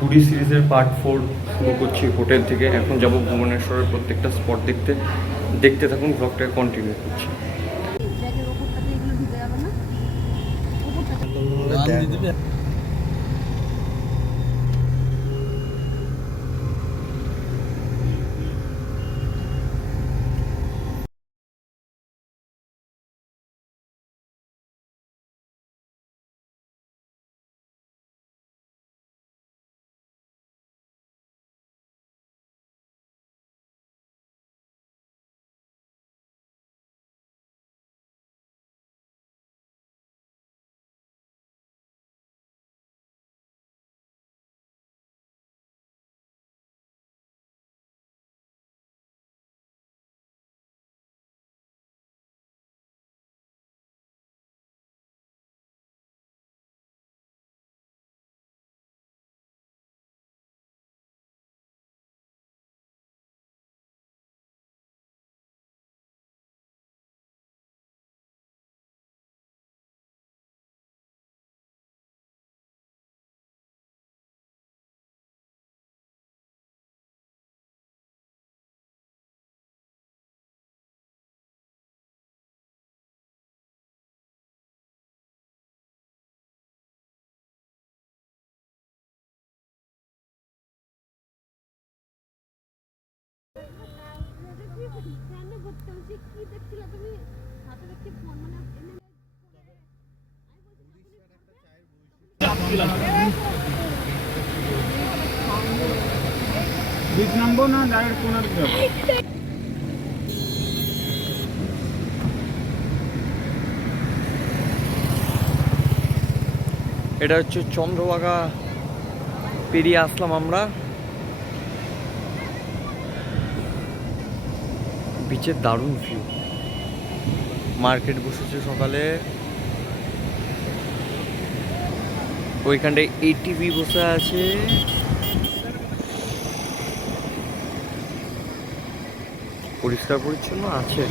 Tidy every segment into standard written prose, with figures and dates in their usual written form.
পুরী সিরিজের পার্ট 4 শুরু করছি হোটেল থেকে। এখন যাব ভুবনেশ্বরের প্রত্যেকটা স্পট দেখতে। দেখতে থাকুন, ব্লগটাকে কন্টিনিউ করছি। বীজ নামবো না ডাইরেক্ট কোনার যাবো? এটা হচ্ছে চন্দ্রভাগা পেরিয়ে আসলাম আমরা। বিচের দারুণ ভিউ। মার্কেট বসেছে সকালে। ওইখানটায় এটিভি বসে আছে। পরিষ্কার পরিচ্ছন্ন আছে।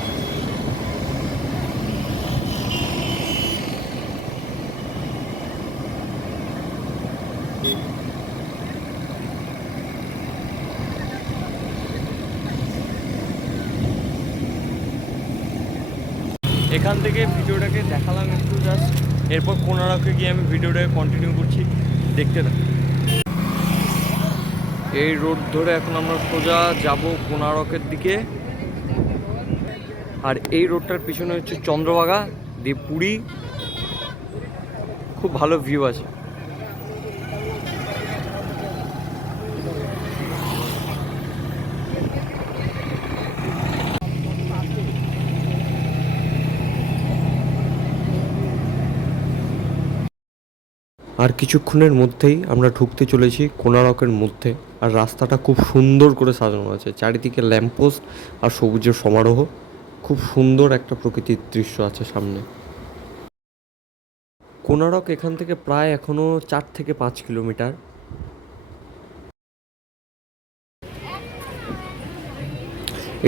এখান থেকে ভিডিওটাকে দেখালাম একটু জাস্ট, এরপর কোনারকে গিয়ে আমি ভিডিওটাকে কন্টিনিউ করছি, দেখতে থাকি। এই রোড ধরে এখন আমরা সোজা যাব কোনারকের দিকে। আর এই রোডটার পিছনে হচ্ছে চন্দ্রভাগা দিয়ে পুরী। খুব ভালো ভিউ আছে। আর কিছুক্ষণের মধ্যেই আমরা ঢুকতে চলেছি কোনারকের মধ্যে। আর রাস্তাটা খুব সুন্দর করে সাজানো আছে, চারিদিকে ল্যাম্পপোস্ট আর সবুজের সমারোহ। খুব সুন্দর একটা প্রকৃতির দৃশ্য আছে সামনে। কোনারক এখান থেকে প্রায় এখনও 4 থেকে 5 কিলোমিটার।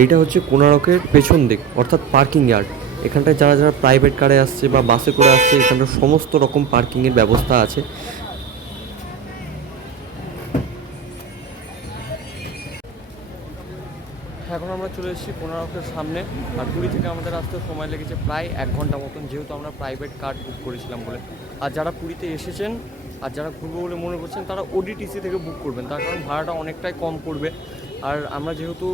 এইটা হচ্ছে কোনারকের পেছন দিক, অর্থাৎ পার্কিং ইয়ার্ড। এখানটায় যারা যারা প্রাইভেট কারে আসছে বা বাসে করে আসছে, এখানটা সমস্ত রকম পার্কিংয়ের ব্যবস্থা আছে। এখন আমরা চলে এসেছি কোনারকের সামনে। আর পুরী থেকে আমাদের আসতে সময় লেগেছে প্রায় 1 ঘন্টা মতন, যেহেতু আমরা প্রাইভেট কার বুক করেছিলাম বলে। আর যারা পুরীতে এসেছেন আর যারা ঘুরবো বলে মনে করছেন, তারা ওডিটিসি থেকে বুক করবেন, তার কারণ ভাড়াটা অনেকটাই কম পড়বে। আর আমরা যেহেতু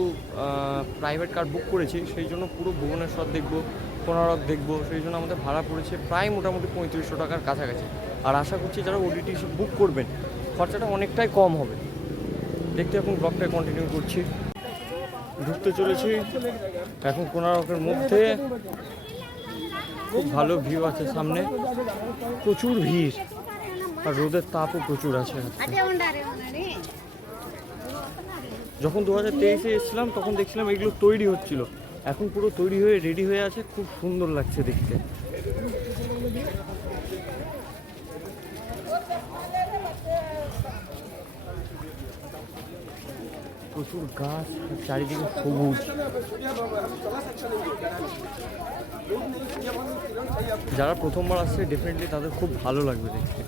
প্রাইভেট কার বুক করেছি, সেই জন্য পুরো ভুবনেশ্বর দেখবো, কোনারক দেখবো, সেই জন্য আমাদের ভাড়া পড়েছে প্রায় মোটামুটি 3500 টাকার কাছাকাছি। আর আশা করছি যারা ওডিটিসি বুক করবেন, খরচাটা অনেকটাই কম হবে। দেখতে এখন ব্লগটা কন্টিনিউ করছি। ঢুকতে চলেছি এখন কোনারকের মধ্যে। খুব ভালো ভিউ আছে সামনে, প্রচুর ভিড় আর রোদের তাপও প্রচুর আছে। যখন 2023-এ এসেছিলাম তখন দেখছিলাম এগুলো তৈরি হচ্ছিল, এখন পুরো তৈরি হয়ে রেডি হয়ে আছে। খুব সুন্দর লাগছে দেখতে। প্রচুর গাছ, চারিদিকে সবুজ। যারা প্রথমবার আসছে ডেফিনেটলি তাদের খুব ভালো লাগবে দেখতে।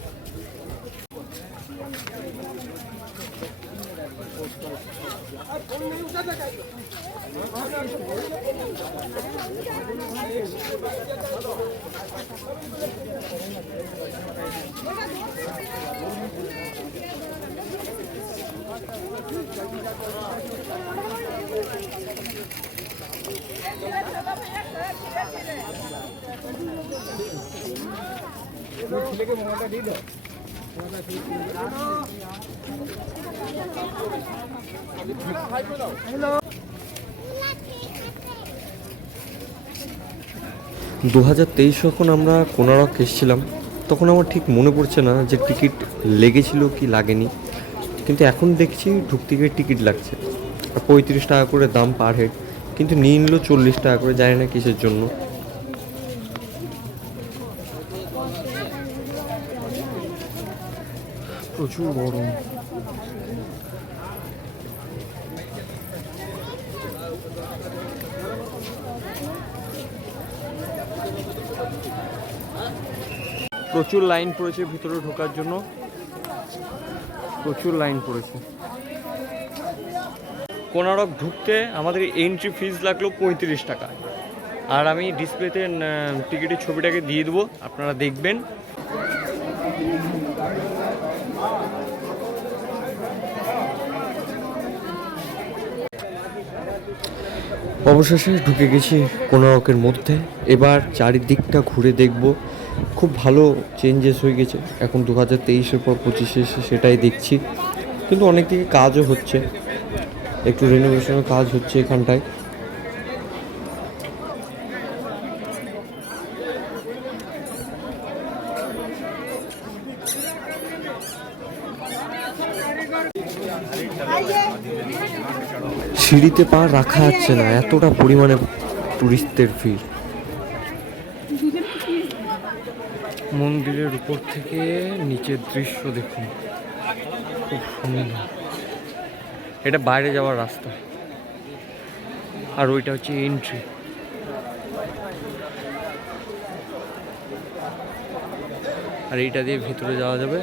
ছেলেকে মোবাইলটা দিয়ে দাও। 2023 যখন আমরা কোনারক এসেছিলাম তখন আমার ঠিক মনে পড়ছে না যে টিকিট লেগেছিল কি লাগেনি, কিন্তু এখন দেখছি ঢুকতে গিয়ে টিকিট লাগছে আর 35 টাকা করে দাম পার হেড, কিন্তু নিয়ে নিল 40 টাকা করে, জানি না কিসের জন্য। প্রচুর গরম। প্রচুর লাইন পড়েছে ভিতরে ঢোকার জন্য, প্রচুর লাইন পড়েছে। কোনারক ঢুকতে আমাদের এন্ট্রি ফিজ লাগলো 35 টাকা, আর আমি ডিসপ্লেতে টিকিটের ছবিটাকে দিয়ে দেবো, আপনারা দেখবেন। অবশেষে ঢুকে গেছি কোনারকের মধ্যে। এবার চারিদিকটা ঘুরে দেখব। খুব ভালো চেঞ্জেস হয়ে গেছে এখন 2023-এর পর 25-এ এসে সেটাই দেখছি, কিন্তু অনেক দিকে কাজও হচ্ছে, একটু রেনোভেশনের কাজ হচ্ছে এখানটায়। সিঁড়িতে পা রাখা যাচ্ছে না, এতটা পরিমাণে টুরিস্টদের ভিড়। মন্দিরের উপর থেকে নিচের দৃশ্য দেখুন, খুব সুন্দর। এটা বাইরে যাওয়ার রাস্তা, আর ওইটা হচ্ছে এন্ট্রি। আর এইটা দিয়ে ভিতরে যাওয়া যাবে।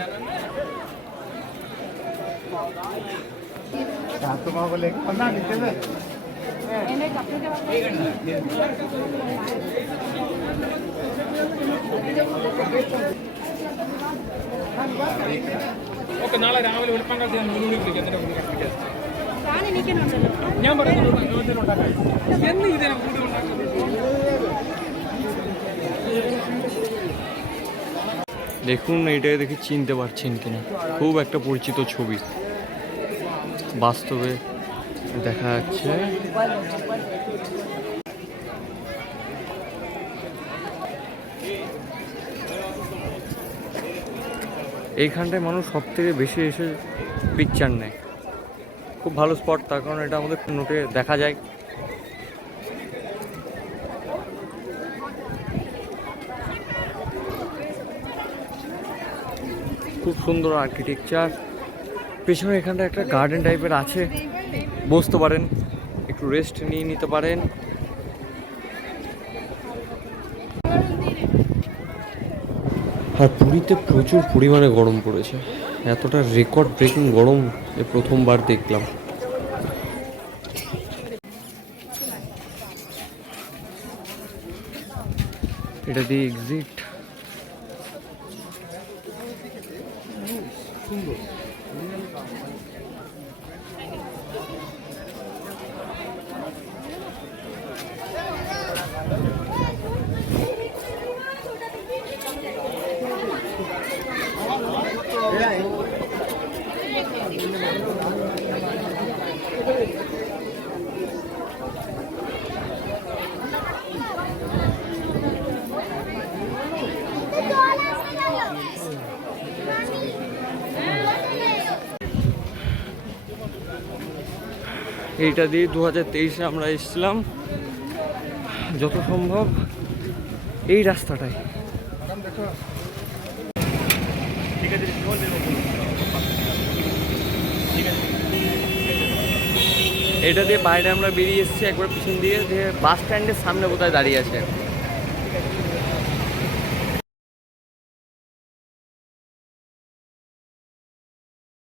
ഓക്കെ നാളെ രാവിലെ വെളുപ്പാങ്കാലത്ത് ഞാൻ മുഴുവൻ വിളിക്കാം ഞാൻ പറയുന്നത് എന്ന് ഇതിനെ കൂടി দেখুন এইটাকে দেখে চিনতে পারছেন কিনা, খুব একটা পরিচিত ছবি বাস্তবে দেখা যাচ্ছে। এইখানটায় মানুষ সব থেকে বেশি এসে পিকচার নেয়, খুব ভালো স্পট, তার কারণ এটা আমাদের নোটে দেখা যায়। খুব সুন্দর আর্কিটেকচার। পেছনে এখানটা একটা গার্ডেন টাইপের আছে, বসতে পারেন, একটু রেস্ট নিয়ে নিতে পারেন। আর পুরীতে প্রচুর পরিমাণে গরম পড়েছে, এতটা রেকর্ড ব্রেকিং গরম প্রথমবার দেখলাম। এটা দিয়ে এক্সিট। এইটা দিয়ে 2023-এ আমরা এসেছিলাম, যত সম্ভব এই রাস্তাটায়। এটা দিয়ে বাইরে আমরা বেরিয়ে এসেছি একবার পিছন দিয়ে, বাস স্ট্যান্ডের সামনে কোথায় দাঁড়িয়ে আছে।